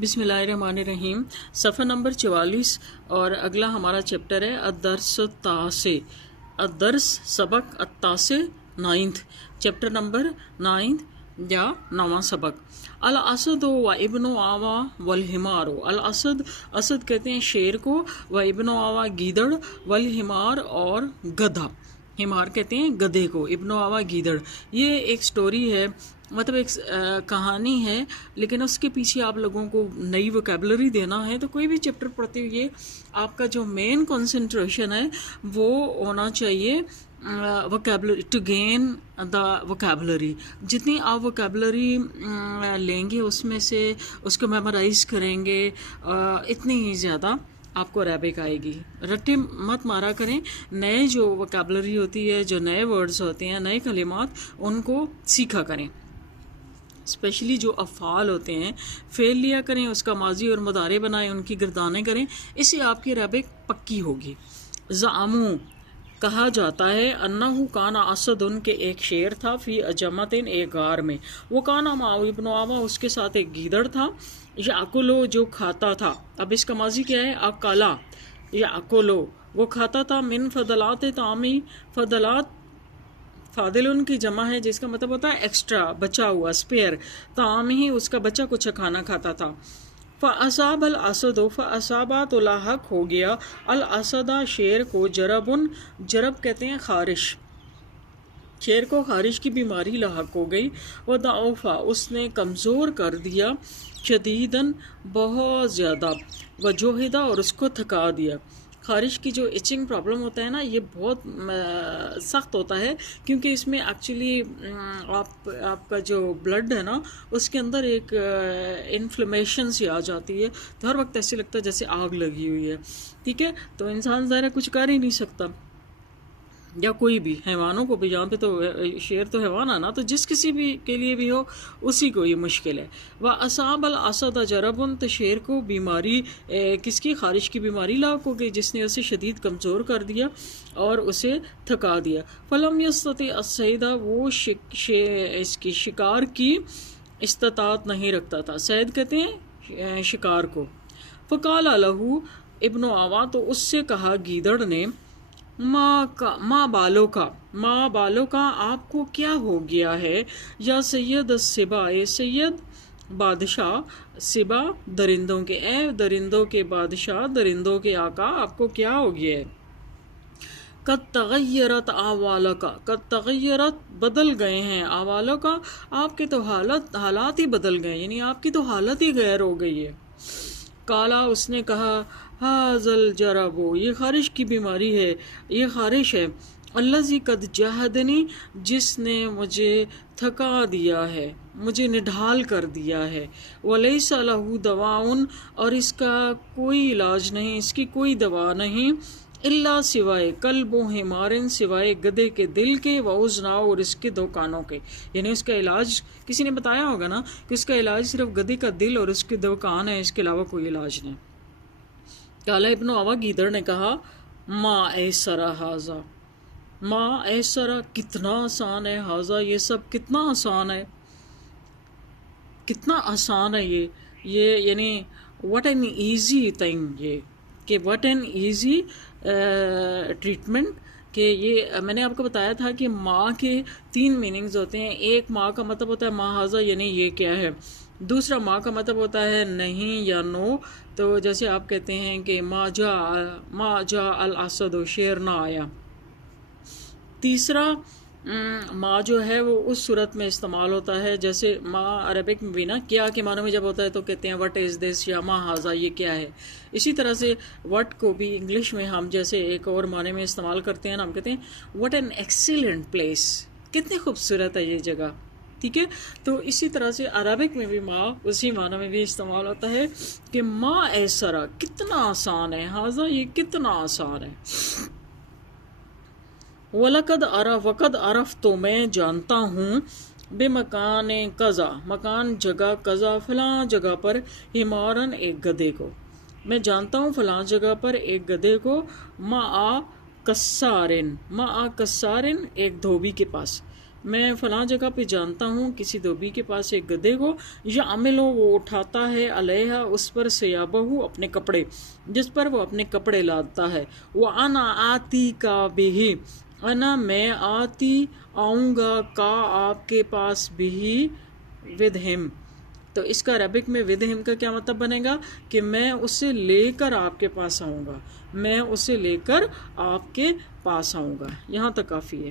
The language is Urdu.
بسم اللہ الرحمن الرحیم. صفحہ نمبر 44 اور اگلا ہمارا چیپٹر ہے الدرس التاسع. الدرس سبق التاسع 9th چیپٹر نمبر 9 یا 9واں سبق. الاسد و ابن آوا والحمار. الاسد اسد کہتے ہیں شیر کو، و ابن آوا گیدڑ، والحمار اور گدھا. حمار کہتے ہیں گدھے کو، ابن آوا گیدڑ. یہ ایک سٹوری ہے، مطلب ایک کہانی ہے، لیکن اس کے پیچھے آپ لوگوں کو نئی ووکیبلری دینا ہے. تو کوئی بھی چیپٹر پڑھتے ہوئے آپ کا جو مین کنسنٹریشن ہے وہ ہونا چاہیے vocabulary, to gain the vocabulary. جتنی آپ ووکیبلری لیں گے اس میں سے اس کو میمورائز کریں گے، اتنی ہی زیادہ آپ کو عربک آئے گی. رٹے مت مارا کریں. نئے جو ووکیبلری ہوتی ہے، جو نئے ورڈز ہوتے ہیں، نئے کلمات، ان کو سیکھا کریں. اسپیشلی جو افعال ہوتے ہیں، فعل لیا کریں، اس کا ماضی اور مضارع بنائیں، ان کی گردانیں کریں. اس سے آپ کی عربک پکی ہوگی. زعمو کہا جاتا ہے، انہو کانا اسد، ان کے ایک شیر تھا، فی اجمتن ایک غار میں. وہ کانا معو ابن آوا، اس کے ساتھ ایک گیدڑ تھا. یاکلو جو کھاتا تھا. اب اس کا ماضی کیا ہے؟ اکلا. یاکلو وہ کھاتا تھا، من فضلات طعامی. فضلات فاضل ان کی جمع ہے، جس کا مطلب ہوتا ہے ایکسٹرا، بچا ہوا، اسپیئر. طعام ہی اس کا بچہ کچھ کھانا کھاتا تھا. فاصاب الاسد، فاصابہ تو لاحق ہو گیا، الاسد شیر کو، جربن، جرب کہتے ہیں خارش، شیر کو خارش کی بیماری لاحق ہو گئی. وضعف اس نے کمزور کر دیا، شدیداً بہت زیادہ، وجوہدہ اور اس کو تھکا دیا. خارش کی جو ایچنگ پرابلم ہوتا ہے نا، یہ بہت سخت ہوتا ہے، کیونکہ اس میں ایکچولی آپ کا جو بلڈ ہے نا، اس کے اندر ایک انفلیمیشن سی آ جاتی ہے. تو ہر وقت ایسے لگتا ہے جیسے آگ لگی ہوئی ہے. ٹھیک ہے، تو انسان ظاہر کچھ کر ہی نہیں سکتا، یا کوئی بھی حیوانوں کو بھی. یہاں پہ تو شیر تو حیوان ہے نا، تو جس کسی بھی کے لیے بھی ہو، اسی کو یہ مشکل ہے. وَأَصَابَ الْأَسَدَ جَرَبٌ، تو شیر کو بیماری، کس کی؟ خارش کی بیماری لاحق ہو گئی، جس نے اسے شدید کمزور کر دیا اور اسے تھکا دیا. فَلَمْ يَسْتَطِعْ الصَّيْدَ، وہ اس کی شکار کی استطاعت نہیں رکھتا تھا. صید کہتے ہیں شکار کو. فَقَالَ لَهُ ابن آوا، تو اس سے کہا گیدڑ نے، ماں بالوں کا آپ کو کیا ہو گیا ہے؟ یا سید السبا، سید بادشاہ، سبا درندوں کے، اے درندوں کے بادشاہ، درندوں کے آقا، آپ کو کیا ہو گیا ہے؟ قد تغیرت آوالک، قد تغیرت بدل گئے ہیں، آوالک آپ کے تو حالات ہی بدل گئے، یعنی آپ کی تو حالت ہی غیر ہو گئی ہے. کالا اس نے کہا، ہاذل جربو، یہ خارش کی بیماری ہے، یہ خارش ہے. الذی قد جہدنی، جس نے مجھے تھکا دیا ہے، مجھے نڈھال کر دیا ہے. ولیس لہ دواء، اور اس کا کوئی علاج نہیں، اس کی کوئی دوا نہیں. الا سوائے قلب و حمارن، سوائے گدھے کے دل کے، و اذنا، اور اس کے دو کانوں کے. یعنی اس کا علاج کسی نے بتایا ہوگا نا کہ اس کا علاج صرف گدھے کا دل اور اس کے دو کان ہے، اس کے علاوہ کوئی علاج نہیں. کالا ابن آوا گیدڑ نے کہا، ما ایسرا حاضا، ما ایسرا کتنا آسان ہے، حاضا یہ سب کتنا آسان ہے، کتنا آسان ہے یہ یعنی what an easy thing، یہ کہ what an easy ٹریٹمنٹ. کہ یہ میں نے آپ کو بتایا تھا کہ ماں کے 3 میننگز ہوتے ہیں. ایک ماں کا مطلب ہوتا ہے ما حاضا، یعنی یہ کیا ہے. دوسرا ماں کا مطلب ہوتا ہے نہیں یا نو. تو جیسے آپ کہتے ہیں کہ ما جا الاسد، شیر نہ آیا. تیسرا ما جو ہے وہ اس صورت میں استعمال ہوتا ہے جیسے ما عربک میں بھی نا کیا کے معنوں میں جب ہوتا ہے تو کہتے ہیں وٹ از دس، یا ما ہاذا یہ کیا ہے. اسی طرح سے وٹ کو بھی انگلش میں ہم جیسے ایک اور معنی میں استعمال کرتے ہیں نا، ہم کہتے ہیں وٹ این ایکسیلنٹ پلیس، کتنی خوبصورت ہے یہ جگہ. ٹھیک ہے، تو اسی طرح سے عربک میں بھی ما اسی معنی میں بھی استعمال ہوتا ہے کہ ما ایسرا کتنا آسان ہے، ہاذا یہ کتنا آسان ہے. وقد عرفت، تو میں جانتا ہوں، بے مکان قضا، مکان جگہ، قضا فلاں جگہ پر، حمارن ایک گدھے کو، میں جانتا ہوں فلاں جگہ پر ایک گدھے کو. مع کسارن ایک دھوبی کے پاس. میں فلاں جگہ پہ جانتا ہوں کسی دھوبی کے پاس ایک گدھے کو، یعملو وہ اٹھاتا ہے، علیہا اس پر، ثیابہ اپنے کپڑے، جس پر وہ اپنے کپڑے لاتا ہے، وَأَنَا آتِيكَ بِهِ انا میں آتی آؤں گا کا آپ کے پاس بھی ود ہم. تو اس کا عربک میں ود ہم کا کیا مطلب بنے گا کہ میں اسے لے کر آپ کے پاس آؤں گا، میں اسے لے کر آپ کے پاس آؤں گا. یہاں تک کافی ہے.